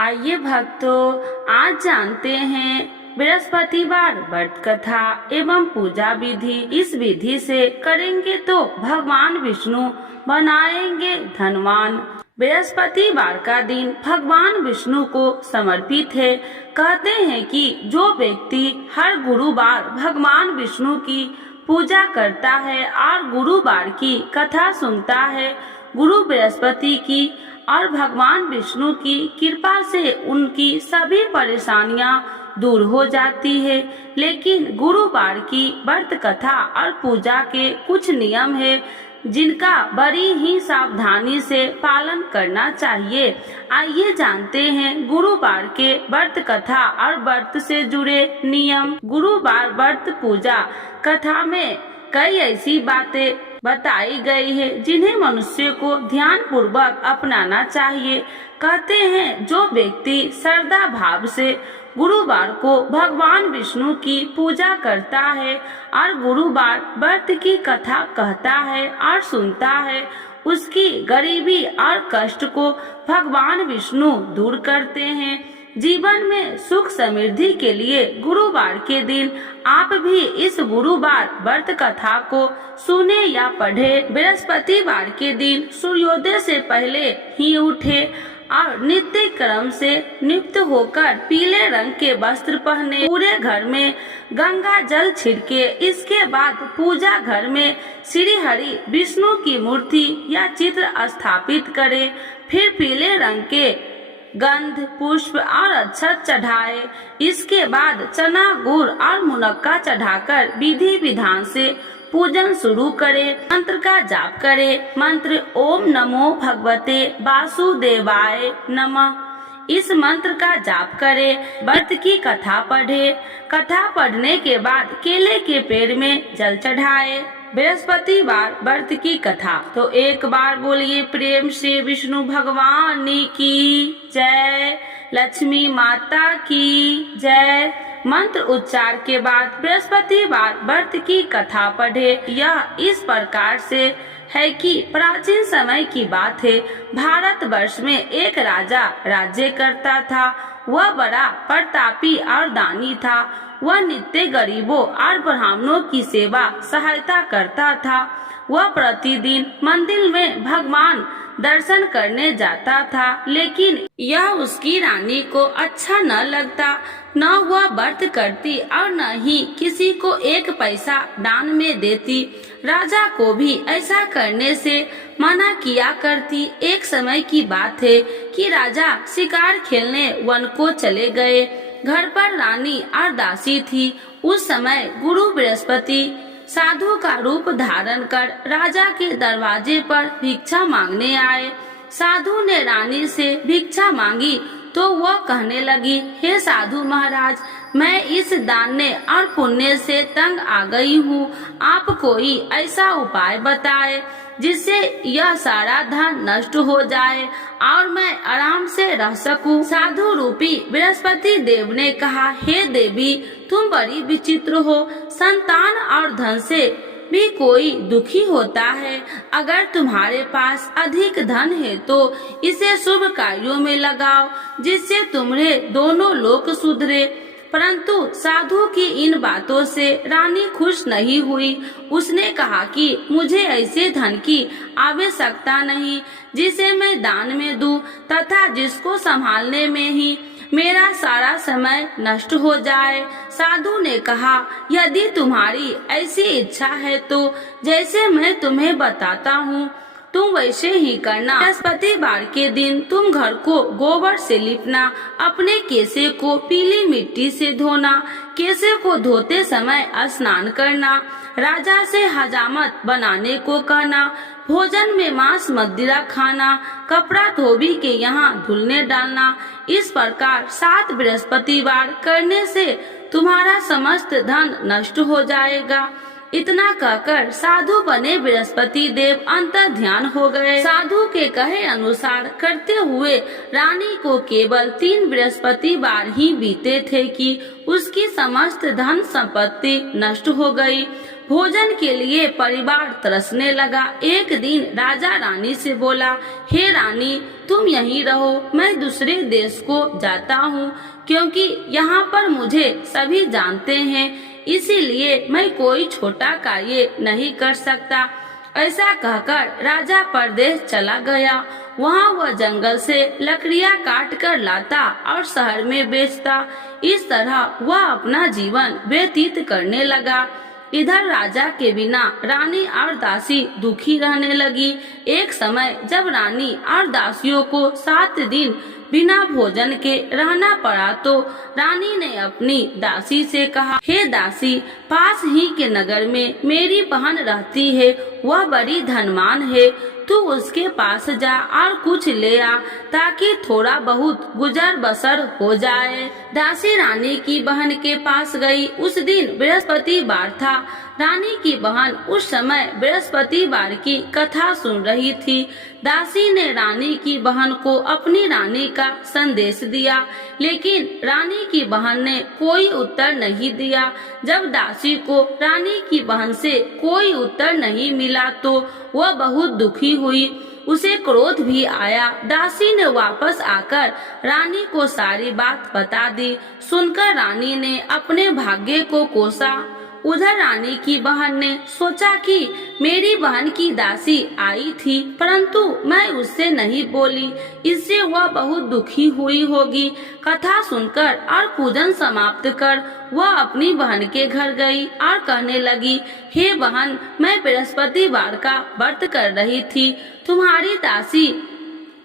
आइए भक्तों, आज जानते हैं बृहस्पतिवार व्रत कथा एवं पूजा विधि। इस विधि से करेंगे तो भगवान विष्णु बनाएंगे धनवान। बृहस्पतिवार का दिन भगवान विष्णु को समर्पित है। कहते हैं कि जो व्यक्ति हर गुरुवार भगवान विष्णु की पूजा करता है और गुरुवार की कथा सुनता है, गुरु बृहस्पति की और भगवान विष्णु की कृपा से उनकी सभी परेशानियां दूर हो जाती है। लेकिन गुरुवार की व्रत कथा और पूजा के कुछ नियम है जिनका बड़ी ही सावधानी से पालन करना चाहिए। आइए जानते हैं गुरुवार के व्रत कथा और व्रत से जुड़े नियम। गुरुवार व्रत पूजा कथा में कई ऐसी बातें बताई गई है जिन्हें मनुष्य को ध्यान पूर्वक अपनाना चाहिए। कहते हैं जो व्यक्ति श्रद्धा भाव से गुरुवार को भगवान विष्णु की पूजा करता है और गुरुवार व्रत की कथा कहता है और सुनता है, उसकी गरीबी और कष्ट को भगवान विष्णु दूर करते हैं। जीवन में सुख समृद्धि के लिए गुरुवार के दिन आप भी इस गुरुवार व्रत कथा को सुने या पढ़े। बृहस्पतिवार के दिन सूर्योदय से पहले ही उठे और नित्य क्रम से नियुक्त होकर पीले रंग के वस्त्र पहने, पूरे घर में गंगा जल छिड़के। इसके बाद पूजा घर में श्री हरि विष्णु की मूर्ति या चित्र स्थापित करे। फिर पीले रंग के गंध पुष्प और अक्षत चढ़ाए। इसके बाद चना गुड़ और मुनक्का चढ़ाकर विधि विधान से पूजन शुरू करे। मंत्र का जाप करे। मंत्र ओम नमो भगवते वासुदेवाय नमः। इस मंत्र का जाप करे। व्रत की कथा पढ़े। कथा पढ़ने के बाद केले के पेड़ में जल चढ़ाए। बृहस्पतिवार व्रत की कथा। तो एक बार बोलिए प्रेम से विष्णु भगवान की जय, लक्ष्मी माता की जय। मंत्र उच्चार के बाद बृहस्पतिवार व्रत की कथा पढ़े। यह इस प्रकार से है कि प्राचीन समय की बात है। भारतवर्ष में एक राजा राज्य करता था। वह बड़ा प्रतापी और दानी था। वह नित्य गरीबों और ब्राह्मणों की सेवा सहायता करता था। वह प्रतिदिन मंदिर में भगवान दर्शन करने जाता था, लेकिन यह उसकी रानी को अच्छा न लगता। न वह व्रत करती और न ही किसी को एक पैसा दान में देती। राजा को भी ऐसा करने से मना किया करती। एक समय की बात है कि राजा शिकार खेलने वन को चले गए। घर पर रानी और दासी थी। उस समय गुरु बृहस्पति साधु का रूप धारण कर राजा के दरवाजे पर भिक्षा मांगने आए। साधु ने रानी से भिक्षा मांगी तो वह कहने लगी, हे साधु महाराज, मैं इस दान और पुण्य से तंग आ गई हूँ। आप कोई ऐसा उपाय बताए जिससे यह सारा धन नष्ट हो जाए और मैं आराम से रह सकूं। साधु रूपी बृहस्पति देव ने कहा, हे देवी, तुम बड़ी विचित्र हो। संतान और धन से भी कोई दुखी होता है। अगर तुम्हारे पास अधिक धन है तो इसे शुभ कार्यों में लगाओ जिससे तुम्हारे दोनों लोक सुधरे। परंतु साधु की इन बातों से रानी खुश नहीं हुई। उसने कहा कि मुझे ऐसे धन की आवश्यकता नहीं जिसे मैं दान में दूं तथा जिसको संभालने में ही मेरा सारा समय नष्ट हो जाए। साधु ने कहा, यदि तुम्हारी ऐसी इच्छा है तो जैसे मैं तुम्हें बताता हूँ तुम वैसे ही करना। बृहस्पतिवार के दिन तुम घर को गोबर से लिपना, अपने केसे को पीली मिट्टी से धोना, केसे को धोते समय स्नान करना, राजा से हजामत बनाने को कहना, भोजन में मांस मदिरा खाना, कपड़ा धोबी के यहाँ धुलने डालना। इस प्रकार 7 बृहस्पतिवार करने से तुम्हारा समस्त धन नष्ट हो जाएगा। इतना कहकर साधु बने बृहस्पति देव अंतर ध्यान हो गए। साधु के कहे अनुसार करते हुए रानी को केवल 3 बृहस्पतिवार ही बीते थे कि उसकी समस्त धन संपत्ति नष्ट हो गई। भोजन के लिए परिवार तरसने लगा। एक दिन राजा रानी से बोला, हे रानी, तुम यहीं रहो, मैं दूसरे देश को जाता हूँ, क्योंकि यहाँ पर मुझे सभी जानते हैं, इसीलिए मैं कोई छोटा कार्य नहीं कर सकता। ऐसा कहकर राजा परदेश चला गया। वहाँ वह जंगल से लकड़ियाँ काट कर लाता और शहर में बेचता। इस तरह वह अपना जीवन व्यतीत करने लगा। इधर राजा के बिना रानी और दासी दुखी रहने लगी। एक समय जब रानी और दासियों को 7 दिन बिना भोजन के रहना पड़ा तो रानी ने अपनी दासी से कहा, हे दासी, पास ही के नगर में मेरी बहन रहती है, वह बड़ी धनवान है, तू उसके पास जा और कुछ ले आ, ताकि थोड़ा बहुत गुजर बसर हो जाए। दासी रानी की बहन के पास गई। उस दिन बृहस्पतिवार था। रानी की बहन उस समय बृहस्पतिवार की कथा सुन रही थी। दासी ने रानी की बहन को अपनी रानी का संदेश दिया, लेकिन रानी की बहन ने कोई उत्तर नहीं दिया। जब दासी को रानी की बहन से कोई उत्तर नहीं मिला तो वह बहुत दुखी हुई। उसे क्रोध भी आया। दासी ने वापस आकर रानी को सारी बात बता दी। सुनकर रानी ने अपने भाग्य को कोसा। उधर रानी की बहन ने सोचा कि मेरी बहन की दासी आई थी, परंतु मैं उससे नहीं बोली, इससे वह बहुत दुखी हुई होगी। कथा सुनकर और पूजन समाप्त कर वह अपनी बहन के घर गई और कहने लगी, हे बहन, मैं बृहस्पतिवार का व्रत कर रही थी, तुम्हारी दासी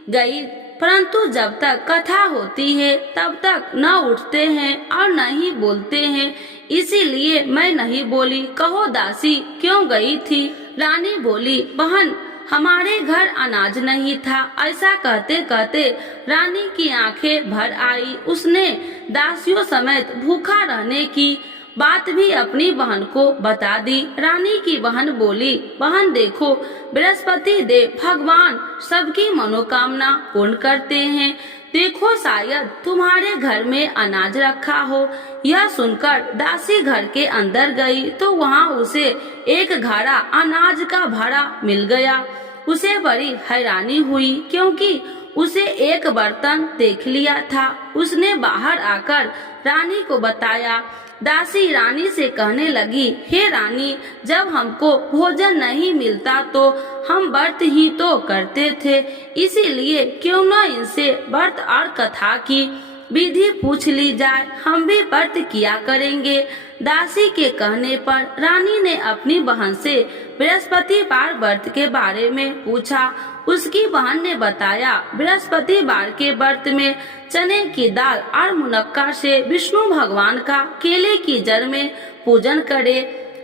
गई, परंतु जब तक कथा होती है तब तक न उठते हैं और न ही बोलते हैं, इसीलिए मैं नहीं बोली। कहो दासी क्यों गई थी? रानी बोली, बहन, हमारे घर अनाज नहीं था। ऐसा कहते कहते रानी की आंखें भर आई। उसने दासियों समेत भूखा रहने की बात भी अपनी बहन को बता दी। रानी की बहन बोली, बहन देखो, बृहस्पति देव भगवान सबकी मनोकामना पूर्ण करते हैं, देखो शायद तुम्हारे घर में अनाज रखा हो। यह सुनकर दासी घर के अंदर गई तो वहाँ उसे एक घड़ा अनाज का भरा मिल गया। उसे बड़ी हैरानी हुई, क्योंकि उसे एक बर्तन देख लिया था। उसने बाहर आकर रानी को बताया। दासी रानी से कहने लगी, हे रानी, जब हमको भोजन नहीं मिलता तो हम व्रत ही तो करते थे, इसीलिए क्यों न इनसे व्रत और कथा की विधि पूछ ली जाए, हम भी व्रत किया करेंगे। दासी के कहने पर रानी ने अपनी बहन से बृहस्पतिवार व्रत के बारे में पूछा। उसकी बहन ने बताया, बृहस्पतिवार के व्रत में चने की दाल और मुनक्का से विष्णु भगवान का केले की जड़ में पूजन करे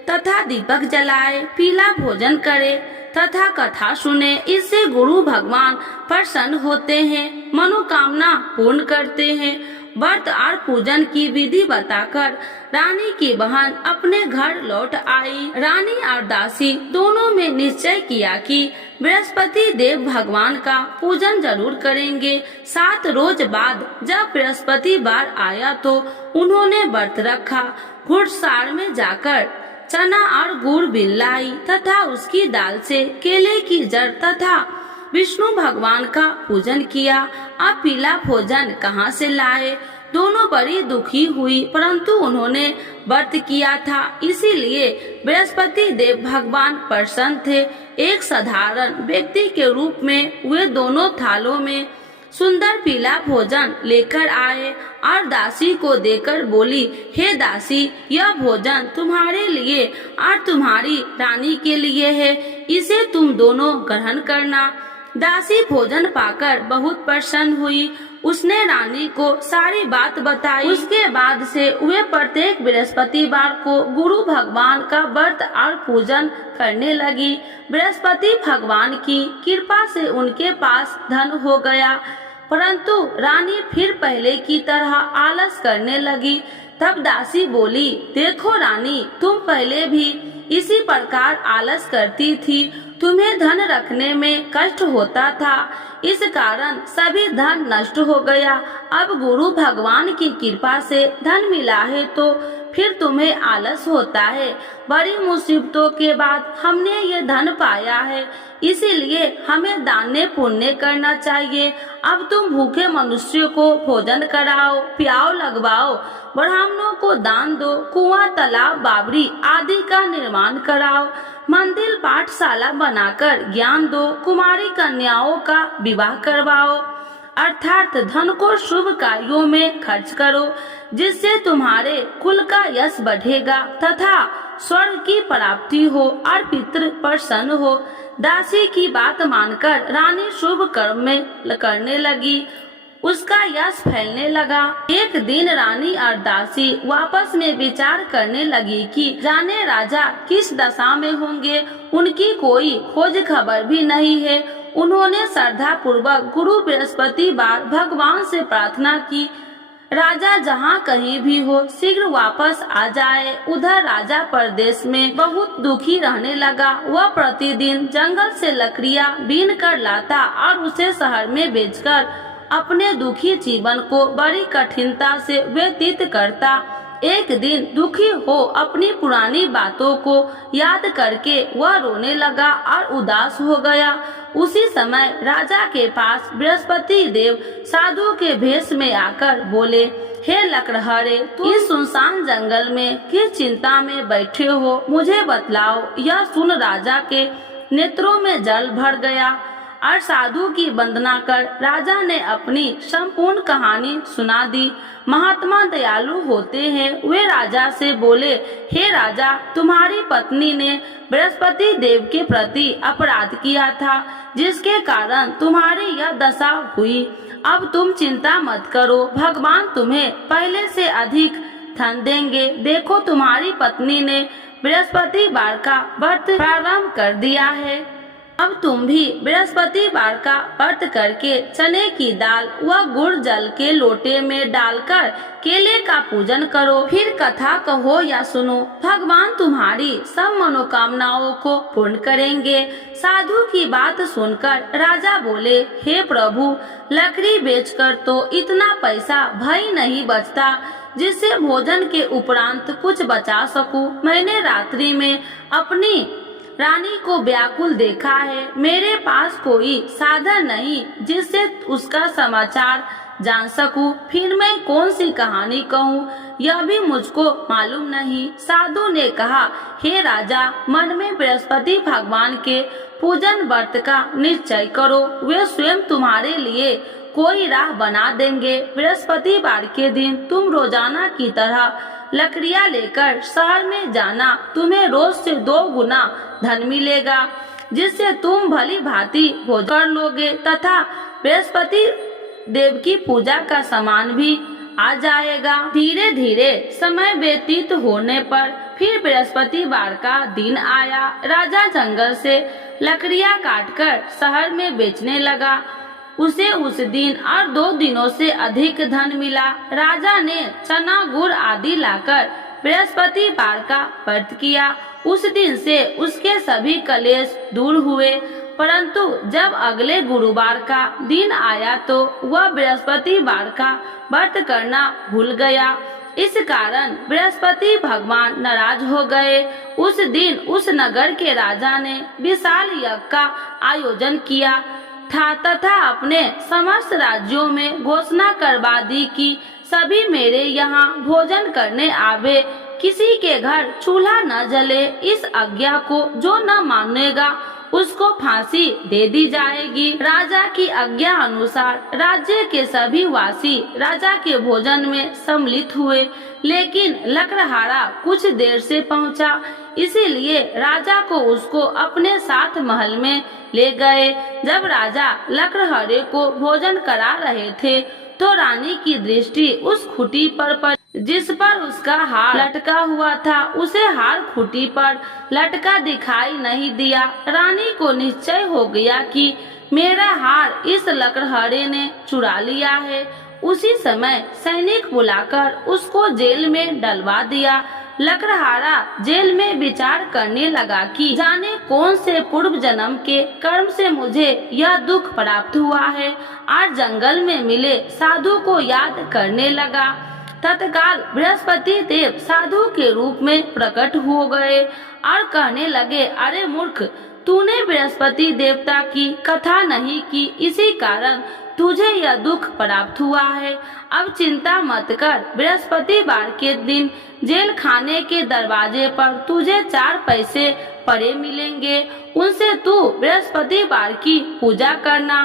तथा दीपक जलाए, पीला भोजन करे तथा कथा सुने। इससे गुरु भगवान प्रसन्न होते हैं, मनोकामना पूर्ण करते हैं। व्रत और पूजन की विधि बताकर रानी की बहन अपने घर लौट आई। रानी और दासी दोनों में निश्चय किया कि बृहस्पति देव भगवान का पूजन जरूर करेंगे। 7 रोज बाद जब बृहस्पतिवार आया तो उन्होंने व्रत रखा। घुड़सार में जाकर चना और गुड़ बिन लाई तथा उसकी दाल से केले की जड़ तथा विष्णु भगवान का पूजन किया। अब पीला भोजन कहाँ से लाए? दोनों बड़ी दुखी हुई, परंतु उन्होंने व्रत किया था, इसीलिए बृहस्पति देव भगवान प्रसन्न थे। एक साधारण व्यक्ति के रूप में वे दोनों थालों में सुंदर पीला भोजन लेकर आए और दासी को देकर बोली, हे दासी, यह भोजन तुम्हारे लिए और तुम्हारी रानी के लिए है, इसे तुम दोनों ग्रहण करना। दासी भोजन पाकर बहुत प्रसन्न हुई। उसने रानी को सारी बात बताई। उसके बाद से वे प्रत्येक बृहस्पतिवार को गुरु भगवान का व्रत और पूजन करने लगी। बृहस्पति भगवान की कृपा से उनके पास धन हो गया, परंतु रानी फिर पहले की तरह आलस करने लगी। तब दासी बोली, देखो रानी, तुम पहले भी इसी प्रकार आलस करती थी, तुम्हें धन रखने में कष्ट होता था, इस कारण सभी धन नष्ट हो गया। अब गुरु भगवान की कृपा से धन मिला है तो फिर तुम्हें आलस होता है। बड़ी मुसीबतों के बाद हमने ये धन पाया है, इसीलिए हमें दान पुण्य करना चाहिए। अब तुम भूखे मनुष्य को भोजन कराओ, प्याव लगवाओ, ब्राह्मणों को दान दो, कुआं, तालाब, बावड़ी आदि का निर्माण कराओ, मंदिर, पाठशाला बनाकर ज्ञान दो, कुमारी कन्याओं का विवाह करवाओ, अर्थात धन को शुभ कार्यों में खर्च करो, जिससे तुम्हारे कुल का यश बढ़ेगा तथा स्वर्ग की प्राप्ति हो और पितृ प्रसन्न हो। दासी की बात मानकर रानी शुभ कर्म में करने लगी, उसका यश फैलने लगा। एक दिन रानी और दासी आपस में विचार करने लगी कि जाने राजा किस दशा में होंगे, उनकी कोई खोज खबर भी नहीं है। उन्होंने श्रद्धा पूर्वक गुरु बृहस्पतिवार भगवान से प्रार्थना की, राजा जहाँ कहीं भी हो शीघ्र वापस आ जाए। उधर राजा परदेश में बहुत दुखी रहने लगा। वह प्रतिदिन जंगल से लकड़ियाँ बीन कर लाता और उसे शहर में बेचकर अपने दुखी जीवन को बड़ी कठिनता से व्यतीत करता। एक दिन दुखी हो अपनी पुरानी बातों को याद करके वह रोने लगा और उदास हो गया। उसी समय राजा के पास बृहस्पति देव साधु के भेष में आकर बोले, हे लकड़हारे, तुम इस सुनसान जंगल में किस चिंता में बैठे हो, मुझे बतलाओ। यह सुन राजा के नेत्रों में जल भर गया और साधु की वंदना कर राजा ने अपनी संपूर्ण कहानी सुना दी। महात्मा दयालु होते हैं। वे राजा से बोले, हे राजा, तुम्हारी पत्नी ने बृहस्पति देव के प्रति अपराध किया था, जिसके कारण तुम्हारी यह दशा हुई। अब तुम चिंता मत करो, भगवान तुम्हें पहले से अधिक धन देंगे। देखो, तुम्हारी पत्नी ने बृहस्पतिवार का व्रत प्रारंभ कर दिया है। अब तुम भी बृहस्पतिवार का व्रत करके चने की दाल व गुड़ जल के लोटे में डालकर केले का पूजन करो। फिर कथा कहो या सुनो, भगवान तुम्हारी सब मनोकामनाओं को पूर्ण करेंगे। साधु की बात सुनकर राजा बोले, हे प्रभु, लकड़ी बेचकर तो इतना पैसा भई नहीं बचता जिससे भोजन के उपरांत कुछ बचा सकूं। मैंने रात्रि में अपनी रानी को व्याकुल देखा है। मेरे पास कोई साधन नहीं जिससे उसका समाचार जान सकूं। फिर मैं कौन सी कहानी कहूँ, यह भी मुझको मालूम नहीं। साधु ने कहा, हे राजा, मन में बृहस्पति भगवान के पूजन व्रत का निश्चय करो। वे स्वयं तुम्हारे लिए कोई राह बना देंगे। बृहस्पतिवार के दिन तुम रोजाना की तरह लकड़ियाँ लेकर शहर में जाना। तुम्हें रोज से 2 गुना धन मिलेगा, जिससे तुम भली भांति भोजन कर लोगे तथा बृहस्पति देव की पूजा का सामान भी आ जाएगा। धीरे धीरे समय व्यतीत होने पर फिर बृहस्पतिवार का दिन आया। राजा जंगल से लकड़ियाँ काटकर शहर में बेचने लगा। उसे उस दिन और 2 दिनों से अधिक धन मिला। राजा ने चना, गुड़ आदि लाकर बृहस्पतिवार का व्रत किया। उस दिन से उसके सभी कलेश दूर हुए। परंतु जब अगले गुरुवार का दिन आया तो वह बृहस्पतिवार का व्रत करना भूल गया। इस कारण बृहस्पति भगवान नाराज हो गए। उस दिन उस नगर के राजा ने विशाल यज्ञ का आयोजन किया था तथा अपने समस्त राज्यों में घोषणा करवा दी कि सभी मेरे यहाँ भोजन करने आवे, किसी के घर चूल्हा न जले। इस आज्ञा को जो न मानेगा उसको फांसी दे दी जाएगी। राजा की आज्ञा अनुसार राज्य के सभी वासी राजा के भोजन में सम्मिलित हुए, लेकिन लकड़हारा कुछ देर से पहुंचा, इसीलिए राजा को उसको अपने साथ महल में ले गए। जब राजा लकड़हारे को भोजन करा रहे थे तो रानी की दृष्टि उस खूंटी पर पड़ी जिस पर उसका हार लटका हुआ था। उसे हार खूंटी पर लटका दिखाई नहीं दिया। रानी को निश्चय हो गया कि मेरा हार इस लकड़हारे ने चुरा लिया है। उसी समय सैनिक बुलाकर उसको जेल में डलवा दिया। लकड़हारा जेल में विचार करने लगा कि जाने कौन से पूर्व जन्म के कर्म से मुझे यह दुख प्राप्त हुआ है, और जंगल में मिले साधु को याद करने लगा। तत्काल बृहस्पति देव साधु के रूप में प्रकट हो गए और कहने लगे, अरे मूर्ख, तूने बृहस्पति देवता की कथा नहीं की, इसी कारण तुझे यह दुख प्राप्त हुआ है। अब चिंता मत कर, बृहस्पतिवार के दिन जेल खाने के दरवाजे पर तुझे 4 पैसे पड़े मिलेंगे, उनसे तू बृहस्पतिवार की पूजा करना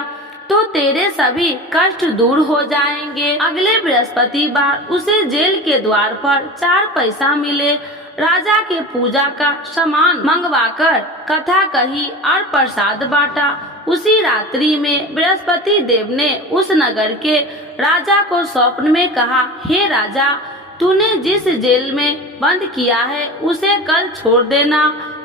तो तेरे सभी कष्ट दूर हो जाएंगे। अगले बृहस्पतिवार उसे जेल के द्वार पर 4 पैसा मिले। राजा के पूजा का सामान मंगवाकर कथा कही और प्रसाद बांटा। उसी रात्रि में बृहस्पति देव ने उस नगर के राजा को स्वप्न में कहा, हे राजा, तूने जिस जेल में बंद किया है उसे कल छोड़ देना,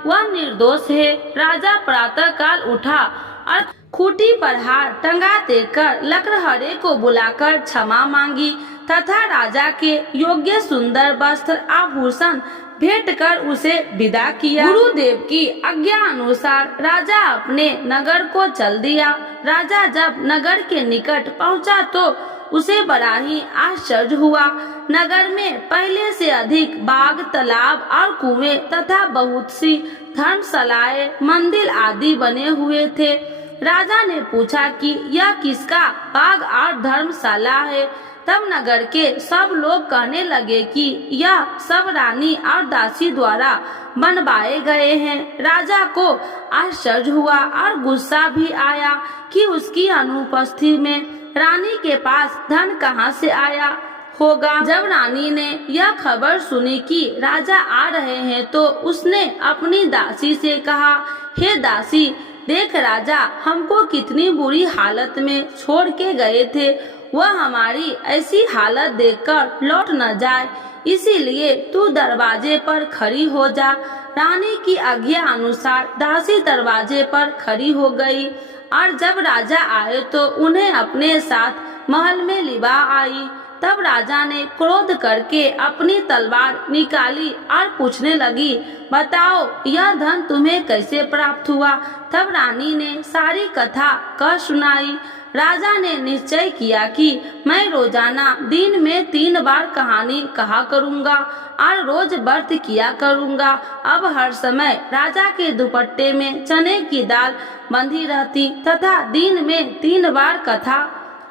वह निर्दोष है। राजा प्रातः काल उठा और खूंटी पर हार टंगा देकर लकड़हारे को बुलाकर क्षमा मांगी तथा राजा के योग्य सुंदर वस्त्र आभूषण भेंट कर उसे विदा किया। गुरुदेव की आज्ञा अनुसार राजा अपने नगर को चल दिया। राजा जब नगर के निकट पहुंचा तो उसे बड़ा ही आश्चर्य हुआ। नगर में पहले से अधिक बाग, तालाब और कुएं तथा बहुत सी धर्मशालाएं, मंदिर आदि बने हुए थे। राजा ने पूछा कि यह किसका बाग और धर्मशाला है। तब नगर के सब लोग कहने लगे कि यह सब रानी और दासी द्वारा बनवाए गए हैं। राजा को आश्चर्य हुआ और गुस्सा भी आया कि उसकी अनुपस्थिति में रानी के पास धन कहां से आया होगा। जब रानी ने यह खबर सुनी कि राजा आ रहे हैं तो उसने अपनी दासी से कहा, हे दासी, देख राजा हमको कितनी बुरी हालत में छोड़ के गए थे, वह हमारी ऐसी हालत देखकर लौट न जाए, इसीलिए तू दरवाजे पर खड़ी हो जा। रानी की आज्ञा अनुसार दासी दरवाजे पर खड़ी हो गई और जब राजा आए तो उन्हें अपने साथ महल में लिवा आई। तब राजा ने क्रोध करके अपनी तलवार निकाली और पूछने लगी, बताओ यह धन तुम्हें कैसे प्राप्त हुआ। तब रानी ने सारी कथा कह सुनाई। राजा ने निश्चय किया कि मैं रोजाना दिन में 3 बार कहानी कहा करूँगा और रोज व्रत किया करूँगा। अब हर समय राजा के दुपट्टे में चने की दाल बंधी रहती तथा दिन में 3 बार कथा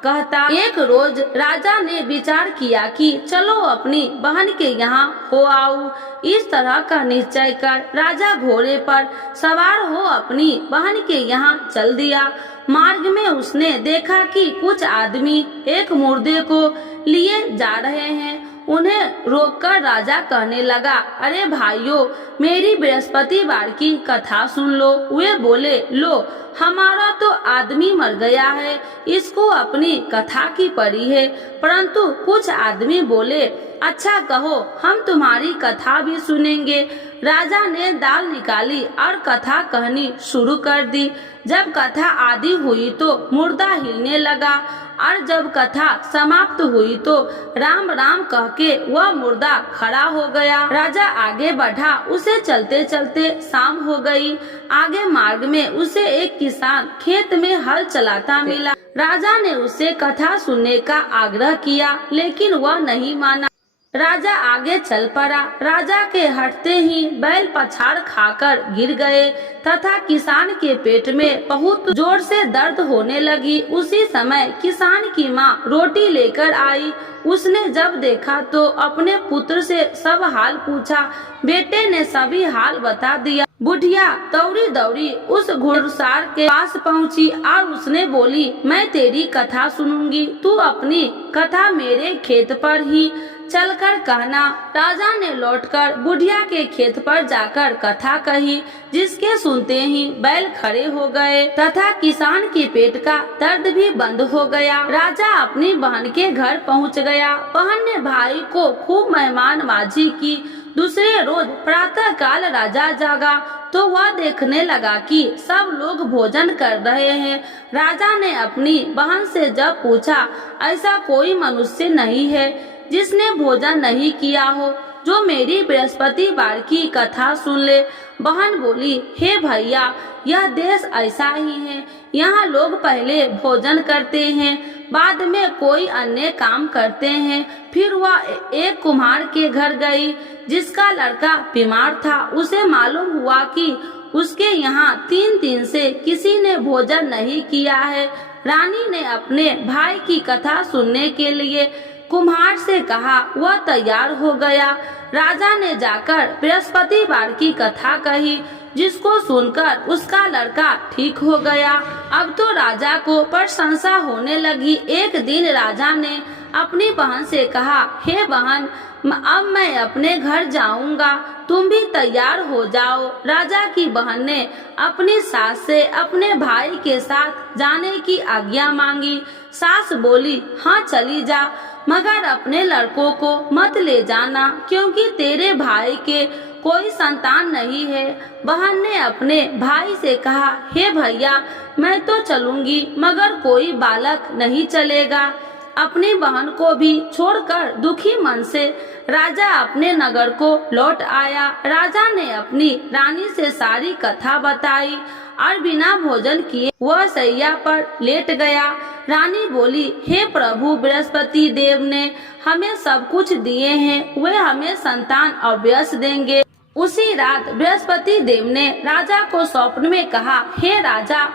कहता। एक रोज राजा ने विचार किया कि चलो अपनी बहन के यहाँ हो आऊं। इस तरह का निश्चय कर राजा घोड़े पर सवार हो अपनी बहन के यहाँ चल दिया। मार्ग में उसने देखा कि कुछ आदमी एक मुर्दे को लिए जा रहे हैं। उन्हें रोककर राजा कहने लगा, अरे भाइयों, मेरी बृहस्पतिवार की कथा सुन लो। वे बोले, लो, हमारा तो आदमी मर गया है, इसको अपनी कथा की पड़ी है। परंतु कुछ आदमी बोले, अच्छा कहो, हम तुम्हारी कथा भी सुनेंगे। राजा ने दाल निकाली और कथा कहनी शुरू कर दी। जब कथा आदि हुई तो मुर्दा हिलने लगा और जब कथा समाप्त हुई तो राम राम कह के वह मुर्दा खड़ा हो गया। राजा आगे बढ़ा, उसे चलते चलते शाम हो गई। आगे मार्ग में उसे एक किसान खेत में हल चलाता मिला। राजा ने उसे कथा सुनने का आग्रह किया, लेकिन वह नहीं माना। राजा आगे चल पड़ा। राजा के हटते ही बैल पछाड़ खाकर गिर गए तथा किसान के पेट में बहुत जोर से दर्द होने लगी। उसी समय किसान की माँ रोटी लेकर आई। उसने जब देखा तो अपने पुत्र से सब हाल पूछा। बेटे ने सभी हाल बता दिया। बुढ़िया दौड़ी दौड़ी उस घुड़सवार के पास पहुंची और उसने बोली, मैं तेरी कथा सुनूंगी, तू अपनी कथा मेरे खेत पर ही चलकर कहना। राजा ने लौटकर बुढ़िया के खेत पर जाकर कथा कही, जिसके सुनते ही बैल खड़े हो गए तथा किसान के पेट का दर्द भी बंद हो गया। राजा अपनी बहन के घर पहुंच गया। बहन ने भाई को खूब मेहमानबाजी की। दूसरे रोज प्रातः काल राजा जागा तो वह देखने लगा कि सब लोग भोजन कर रहे हैं। राजा ने अपनी बहन से जब पूछा, ऐसा कोई मनुष्य नहीं है जिसने भोजन नहीं किया हो। जो मेरी बृहस्पतिवार की कथा सुन ले। बहन बोली, हे भैया, यह देश ऐसा ही है। यहाँ लोग पहले भोजन करते हैं, बाद में कोई अन्य काम करते हैं। फिर वह एक कुम्हार के घर गई जिसका लड़का बीमार था। उसे मालूम हुआ कि उसके यहाँ 3 दिन से किसी ने भोजन नहीं किया है। रानी ने अपने भाई की कथा सुनने के लिए कुम्हार से कहा। वह तैयार हो गया। राजा ने जाकर बृहस्पतिवार की कथा कही, जिसको सुनकर उसका लड़का ठीक हो गया। अब तो राजा को प्रशंसा होने लगी। एक दिन राजा ने अपनी बहन से कहा, हे बहन, अब मैं अपने घर जाऊंगा, तुम भी तैयार हो जाओ। राजा की बहन ने अपनी सास से अपने भाई के साथ जाने की आज्ञा मांगी। सास बोली, हाँ चली जा, मगर अपने लड़कों को मत ले जाना, क्योंकि तेरे भाई के कोई संतान नहीं है। बहन ने अपने भाई से कहा, हे भैया, मैं तो चलूंगी, मगर कोई बालक नहीं चलेगा। अपनी बहन को भी छोड़कर दुखी मन से राजा अपने नगर को लौट आया। राजा ने अपनी रानी से सारी कथा बताई और बिना भोजन किए वह सैया पर लेट गया। रानी बोली, हे प्रभु, बृहस्पति देव ने हमें सब कुछ दिए हैं, वे हमें संतान अवश्य देंगे। उसी रात बृहस्पति देव ने राजा को स्वप्न में कहा, हे राजा,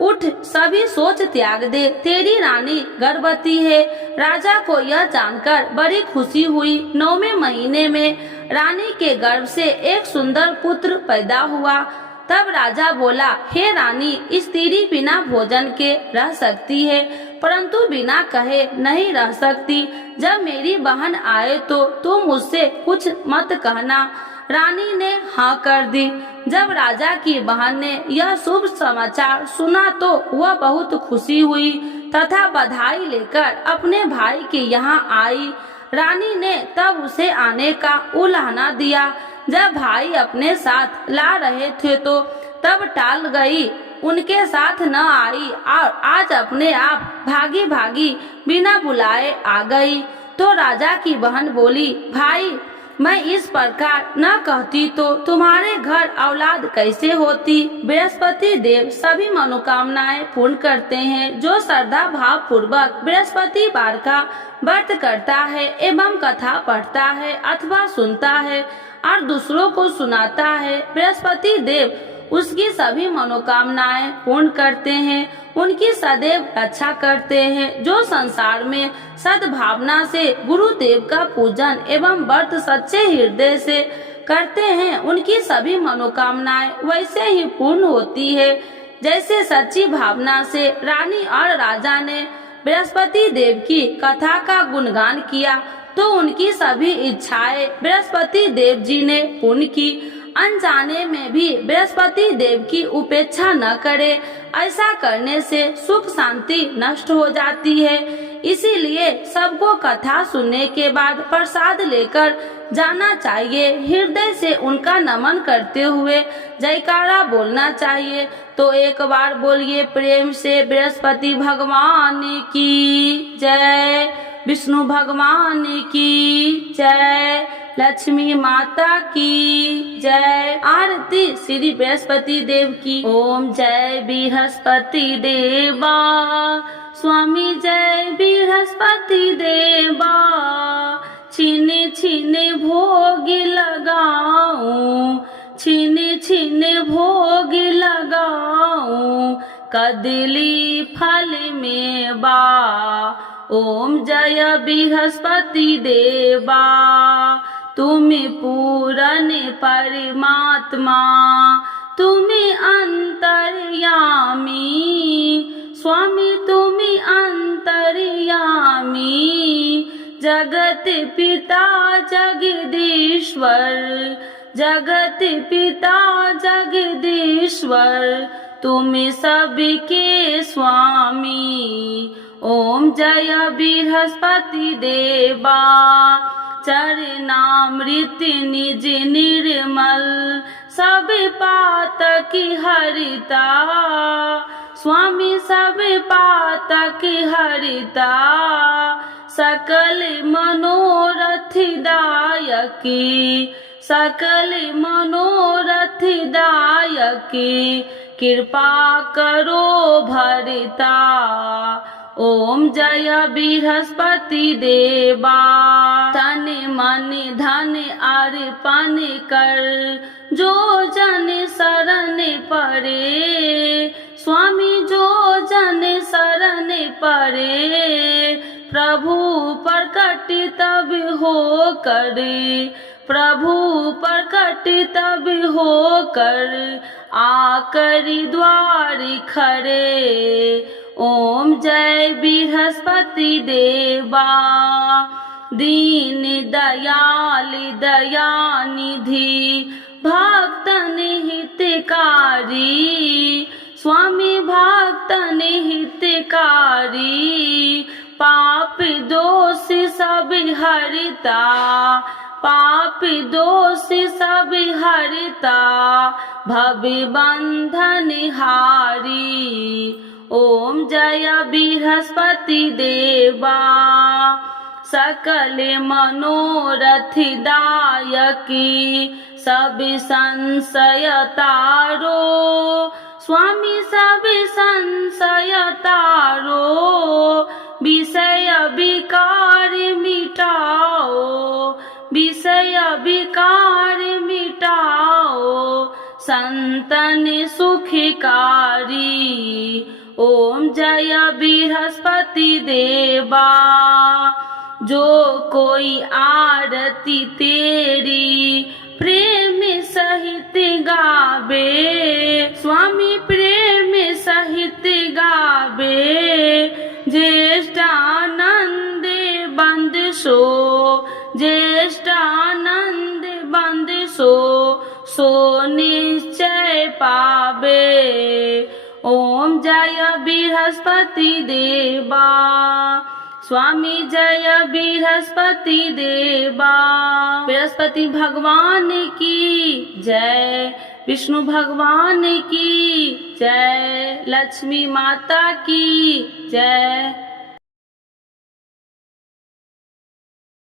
उठ, सभी सोच त्याग दे, तेरी रानी गर्भवती है। राजा को यह जानकर बड़ी खुशी हुई। 9वें महीने में रानी के गर्भ से एक सुंदर पुत्र पैदा हुआ। तब राजा बोला, हे रानी, स्त्री बिना भोजन के रह सकती है, परंतु बिना कहे नहीं रह सकती। जब मेरी बहन आए तो तुम मुझसे कुछ मत कहना। रानी ने हाँ कर दी। जब राजा की बहन ने यह शुभ समाचार सुना तो वह बहुत खुशी हुई तथा बधाई लेकर अपने भाई के यहाँ आई। रानी ने तब उसे आने का उलाहना दिया। जब भाई अपने साथ ला रहे थे तो तब टाल गई, उनके साथ न आई और आज अपने आप भागी भागी बिना बुलाए आ गई। तो राजा की बहन बोली, भाई, मैं इस प्रकार न कहती तो तुम्हारे घर औलाद कैसे होती। बृहस्पति देव सभी मनोकामनाएं पूर्ण करते हैं। जो श्रद्धा भाव पूर्वक बृहस्पतिवार का व्रत करता है एवं कथा पढ़ता है अथवा सुनता है और दूसरों को सुनाता है, बृहस्पति देव उसकी सभी मनोकामनाएं पूर्ण करते हैं, उनकी सदैव रक्षा करते हैं। जो संसार में सद्भावना से गुरुदेव का पूजन एवं व्रत सच्चे हृदय से करते हैं, उनकी सभी मनोकामनाएं वैसे ही पूर्ण होती है जैसे सच्ची भावना से रानी और राजा ने बृहस्पति देव की कथा का गुणगान किया तो उनकी सभी इच्छाएं बृहस्पति देव जी ने पूर्ण की। अनजाने में भी बृहस्पति देव की उपेक्षा न करे, ऐसा करने से सुख शांति नष्ट हो जाती है। इसीलिए सबको कथा सुनने के बाद प्रसाद लेकर जाना चाहिए। हृदय से उनका नमन करते हुए जयकारा बोलना चाहिए। तो एक बार बोलिए प्रेम से, बृहस्पति भगवान की जय, विष्णु भगवान की जय, लक्ष्मी माता की जय। आरती श्री बृहस्पति देव की। ओम जय बृहस्पति देवा, स्वामी जय बृहस्पति देवा। छीने छीने भोग लगाऊं, छीने छीने भोग लगाऊं, कदली फल में बा। ओम जय बृहस्पति देवा, तुम्ही पूरन परमात्मा, तुम्ही अंतर्यामी, स्वामी तुम्ही अंतर्यामी। जगत पिता जगदीश्वर, जगत पिता जगदीश्वर, तुम्ही सबके स्वामी। ओम जय बृहस्पति देवा, चरणामृत निज निर्मल, सब पातकी हरिता। स्वामी सब पातक हरिता, सकल मनोरथ दायकी, सकल मनोरथ दायकी, कृपा करो भरिता। ओम जय बृहस्पति देवा, तन मन धन अर्पण कर, जो जन शरण पड़े, स्वामी जो जन शरण पड़े, प्रभु प्रकट तब हो करे, प्रभु प्रकट तब हो कर, आकर द्वार खड़े। ओम जय बृहस्पति देवा, दीन दयाल दयानिधि, भक्तन हितकारी, स्वामी भक्तन हितकारी, पाप दोष सब हरिता, पाप दोष सब हरिता, भव बंधन हारी। ओम जय बृहस्पति देवा, सकल मनोरथ दायकी, सब संशय तारो, स्वामी सब संशय तारो, विषय विकार मिटाओ, विषय विकार मिटाओ, संतन सुखकारी। ओम जय बृहस्पति देवा, जो कोई आरती तेरी प्रेम सहित गावे, स्वामी प्रेम सहित गावे, ज्येष्ठानंद बंद सो, ज्येष्ठानंद बंद सो, सो निश्चय पावे। ओम जय बृहस्पति देवा, स्वामी जय बृहस्पति देवा। बृहस्पति भगवान की जय, विष्णु भगवान की जय, लक्ष्मी माता की जय।